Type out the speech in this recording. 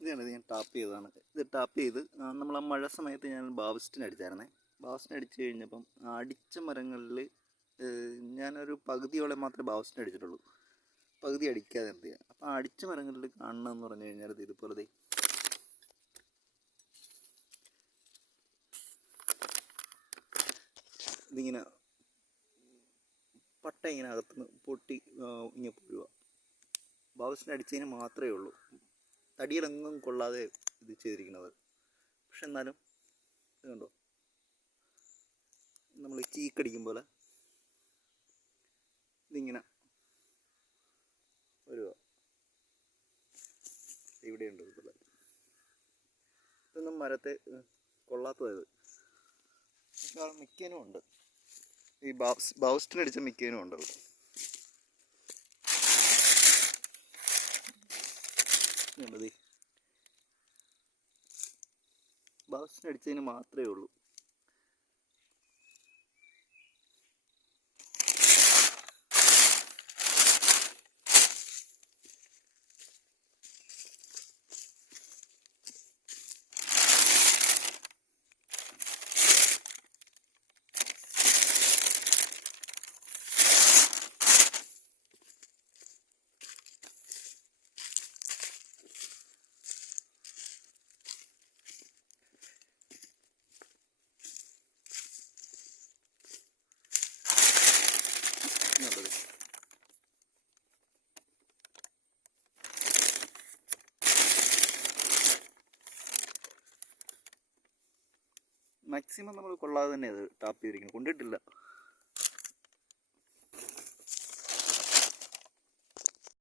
ഇതാണ് ഇത് ഞാൻ ടാപ്പ് ചെയ്തതാണ്. ഇത് ടാപ്പ് ചെയ്ത് നമ്മൾ ആ മഴ സമയത്ത് ഞാൻ ബാവസ്റ്റിന് അടിച്ചായിരുന്നേ. ബാവസ്റ്റിന് അടിച്ച് കഴിഞ്ഞപ്പം അടിച്ച മരങ്ങളിൽ ഞാനൊരു പകുതിയോളം മാത്രമേ ബാവസ്റ്റിന് അടിച്ചിട്ടുള്ളൂ. പകുതി അടിക്കാതെ എന്ത് ചെയ്യുക. അപ്പോൾ അടിച്ച മരങ്ങളിൽ കാണണമെന്ന് പറഞ്ഞു കഴിഞ്ഞാൽ ഇത് ഇതുപോലെ ഇതിങ്ങനെ പട്ട ഇങ്ങനെ അകത്തുനിന്ന് പൊട്ടി ഇങ്ങനെ പോരുക. ബാവസ്റ്റിന് അടിച്ചതിന് മാത്രമേ ഉള്ളൂ, തടിയിലൊന്നും കൊള്ളാതെ ഇത് ചെയ്തിരിക്കുന്നത്. പക്ഷെ എന്നാലും ഇത് കണ്ടോ, നമ്മൾ ചീക്കടിക്കും പോലെ ഇതിങ്ങനെ വരുക. ഇവിടെയുണ്ട് ഇതുപോലെ. ഇതൊന്നും മരത്തെ കൊള്ളാത്തത്. മിക്കേനും ഉണ്ട്, ഈ ബാവസ്റ്റിനടിച്ച മിക്കേനും ഉണ്ട്. ബാവസ്റ്റിനടിച്ചതിന് മാത്രമേ ഉള്ളൂ. മാക്സിമം നമ്മൾ കൊള്ളാതെ തന്നെ അത് ടാപ്പ് ചെയ്തിരിക്കുന്നത്, കൊണ്ടിട്ടില്ല.